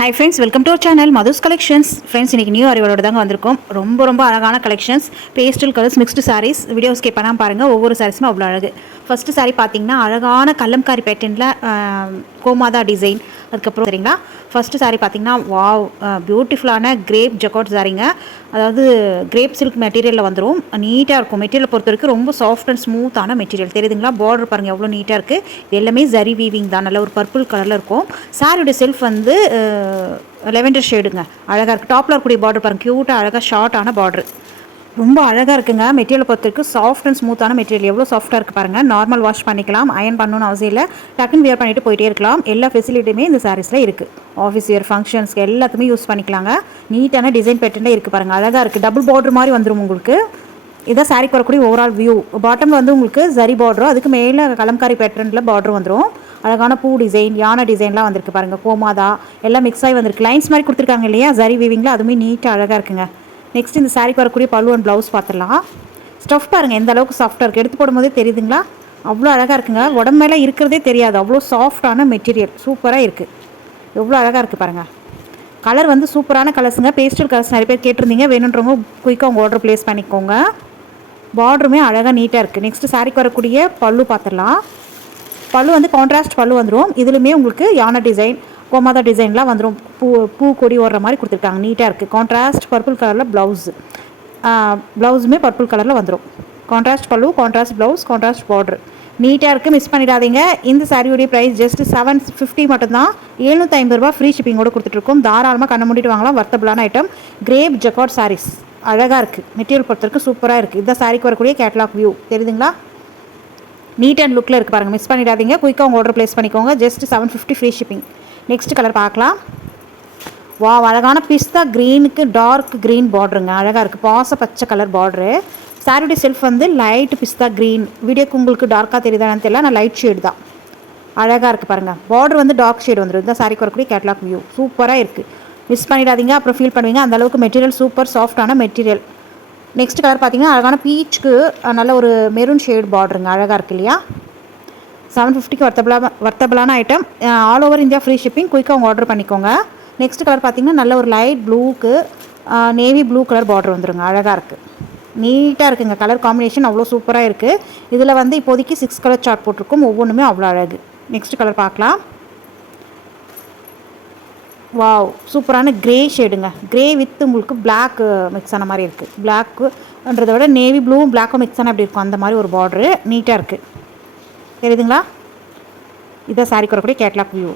Hi friends, welcome to our channel Madhu's collections. Friends, இன்றைக்கி new அறிவோட தாங்க வந்திருக்கோம். ரொம்ப அழகான collections, pastel colours, mixed saris. Video skip பண்ணாமல் பாருங்கள். ஒவ்வொரு சாரீஸுமே அவ்வளோ அழகு. ஃபஸ்ட்டு சாரீ பார்த்தீங்கன்னா அழகான கல்லம்காரி பேட்டர்னில் கோமாதா டிசைன். அதுக்கப்புறம் சரிங்களா, ஃபஸ்ட்டு சாரீ பார்த்தீங்கன்னா வாவ், பியூட்டிஃபுல்லான கிரேப் ஜக்காட் சாரீங்க. அதாவது கிரேப் சில்க் மெட்டீரியலில் வந்துடும். நீட்டாக இருக்கும். மெட்டீரியல் பொறுத்த வரைக்கும் ரொம்ப சாஃப்ட் அண்ட் ஸ்மூத்தான மெட்டீரியல். தெரியுதுங்களா, பார்டர் பாருங்கள் எவ்வளோ நீட்டாக இருக்குது. இது எல்லாமே ஜரி வீவிங் தான். நல்ல ஒரு பர்பிள் கலரில் இருக்கும். சாரியோட செல்ஃப் வந்து லெவெண்டர் ஷேடுங்க. அழகாக இருக்குது. டாப்பில் இருக்கக்கூடிய பார்டர் பாருங்கள், க்யூட்டாக அழகாக ஷார்ட்டான பார்டர். ரொம்ப அழகாக இருக்குங்க. மெட்டீரியல் பொறுத்த வரைக்கும் சாஃப்ட் அண்ட் ஸ்மூத்தான மெட்டீரியல். எவ்வளோ சாஃப்ட்டாக இருக்குது பாருங்கள். நார்மல் வாஷ் பண்ணிக்கலாம், அயன் பண்ணணும்னு அவசியம் இல்லை. டக்குன்னு வியர் பண்ணிட்டு போயிட்டே இருக்கலாம். எல்லா ஃபெசிலிட்டியுமே இந்த சாரீஸில் இருக்குது. ஆஃபீஸ் வியர், ஃபங்க்ஷன்ஸ்க்கு எல்லாத்துக்குமே யூஸ் பண்ணிக்கலாங்க. நீட்டான டிசைன் பேட்டர்னில் இருக்குது பாருங்கள். அழகாக இருக்குது. டபுள் பார்டர் மாதிரி வந்துடும் உங்களுக்கு. இதான் சாரிக்கு வரக்கூடிய ஓவரால் வியூ. பாட்டமில் வந்து உங்களுக்கு ஜரி பார்டரும், அதுக்கு மேலே கலம்காரி பேட்டர்னில் பார்டர் வந்துடும். அழகான பூ டிசைன், யானை டிசைன்லாம் வந்திருக்கு பாருங்கள். கோமாதா எல்லாம் மிக்ஸ் ஆகி வந்திருக்கு. லைன்ஸ் மாதிரி கொடுத்துருக்காங்க இல்லையா, ஜரி வீவிங்கில். அதுவுமே நீட்டாக அழகாக இருக்குங்க. நெக்ஸ்ட் இந்த சாரிக்கு வரக்கூடிய பல்லு அண்ட் ப்ளவுஸ் பார்த்துடலாம். ஸ்டஃப் பாருங்கள் எந்த அளவுக்கு சாஃப்ட்டாக இருக்குது. எடுத்து போடும்போதே தெரியுதுங்களா, அவ்வளோ அழகாக இருக்குங்க. உடம்பு மேலே இருக்கிறதே தெரியாது, அவ்வளோ சாஃப்டான மெட்டீரியல். சூப்பராக இருக்குது. எவ்வளோ அழகாக இருக்குது பாருங்கள். கலர் வந்து சூப்பரான கலர்ஸுங்க. பேஸ்டல் கலர்ஸ் நிறைய பேர் கேட்டிருந்தீங்க. வேணுன்றவங்க குயிக்காக உங்கள் ஆர்டர் ப்ளேஸ் பண்ணிக்கோங்க. பார்டருமே அழகாக நீட்டாக இருக்குது. நெக்ஸ்ட்டு சாரிக்கு வரக்கூடிய பல்லு பார்த்துடலாம். பல்லு வந்து கான்ட்ராஸ்ட் பல்லு வந்துடும். இதுலையுமே உங்களுக்கு யானை டிசைன், கோமாதா டிசைன்லாம் வந்துடும். பூ கொடி ஓடுற மாதிரி கொடுத்துருக்காங்க. நீட்டாக இருக்குது. கான்ட்ராஸ்ட் பர்பிள் கலரில் ப்ளவுஸு. ப்ளவுஸுமே பர்பிள் கலரில் வந்துடும். கான்ட்ராஸ்ட் பல்லு, கான்ட்ராஸ்ட் ப்ளவுஸ், கான்ட்ராஸ்ட் பார்டர். நீட்டாக இருக்குது. மிஸ் பண்ணிடாதீங்க. இந்த சாரியோடைய ப்ரைஸ் ஜஸ்ட் 750 மட்டும்தான். 750 ரூபா ஃப்ரீ ஷிப்பிங்கோடு கொடுத்துட்ருக்கோம். தாராளமாக கண்ண மூடிட்டு வாங்கலாம். வர்த்தபிளான ஐட்டம். கிரேப் ஜக்காட் சாரீஸ் அழகாக இருக்குது. மெட்டீரியல் பொறுத்தவரைக்கும் சூப்பராக இருக்குது. இந்த சாரிக்கு வரக்கூடிய கேட்லாக் வியூ தெரியுதுங்களா, நீட் அண்ட் லுக்கில் இருக்குது பாருங்கள். மிஸ் பண்ணிடாதீங்க. குயிக்காக உங்கள் ஆர்டர் ப்ளேஸ் பண்ணிக்கோங்க. Just 750 free shipping. Next colour பார்க்கலாம். வா, அழகான பிஸ்தா க்ரீனுக்கு டார்க் க்ரீன் பார்டருங்க. அழகாக இருக்குது. பாச பச்சை கலர் பார்டரு. சாரியுடைய செல்ஃப் வந்து லைட் பிஸ்தா க்ரீன். வீடியோக்கு உங்களுக்கு டார்க்காக தெரியுதான்னு தெரியல, நான் லைட் ஷேடு தான். அழகாக இருக்குது பாருங்கள். பார்டர் வந்து டார்க் ஷேடு வந்துடும். இந்த சாரிக்கு வரக்கூடிய கேட்லாக் வியூ சூப்பராக இருக்குது. மிஸ் பண்ணிடாதீங்க, அப்புறம் ஃபீல் பண்ணுவீங்க. அந்தளவுக்கு மெட்டீரியல் சூப்பர் சாஃப்டான மெட்டீரியல். நெக்ஸ்ட் கலர் பார்த்தீங்கன்னா அழகான பீச்சுக்கு நல்ல ஒரு மெரூன் ஷேட் பார்டருங்க. அழகாக இருக்குது இல்லையா. 750க்கு வர்த்தபிளான item. All over India free shipping. குயிக்காக உங்கள் ஆர்டர் பண்ணிக்கோங்க. நெக்ஸ்ட் கலர் பார்த்தீங்கன்னா நல்ல ஒரு லைட் ப்ளூக்கு நேவி ப்ளூ கலர் பார்டர் வந்துருங்க. அழகாக இருக்குது. நீட்டாக இருக்குங்க. கலர் காம்பினேஷன் அவ்வளோ சூப்பராக இருக்குது. இதில் வந்து இப்போதைக்கு 6 கலர் சார்ட் போட்டிருக்கும். ஒவ்வொன்றுமே அவ்வளோ அழகு. நெக்ஸ்ட் கலர் பார்க்கலாம். வாவ், சூப்பரான க்ரே ஷேடுங்க. க்ரே வித் உங்களுக்கு பிளாக் மிக்ஸ் ஆன மாதிரி இருக்குது. பிளாக்குன்றதை விட நேவி ப்ளூவும் பிளாக்கும் மிக்ஸ் ஆன அப்படி இருக்கும். அந்த மாதிரி ஒரு பார்டரு நீட்டாக இருக்குது. தெரியுதுங்களா. இதை சாரிக்கு வரக்கூடிய கேட்லாக் வியூ.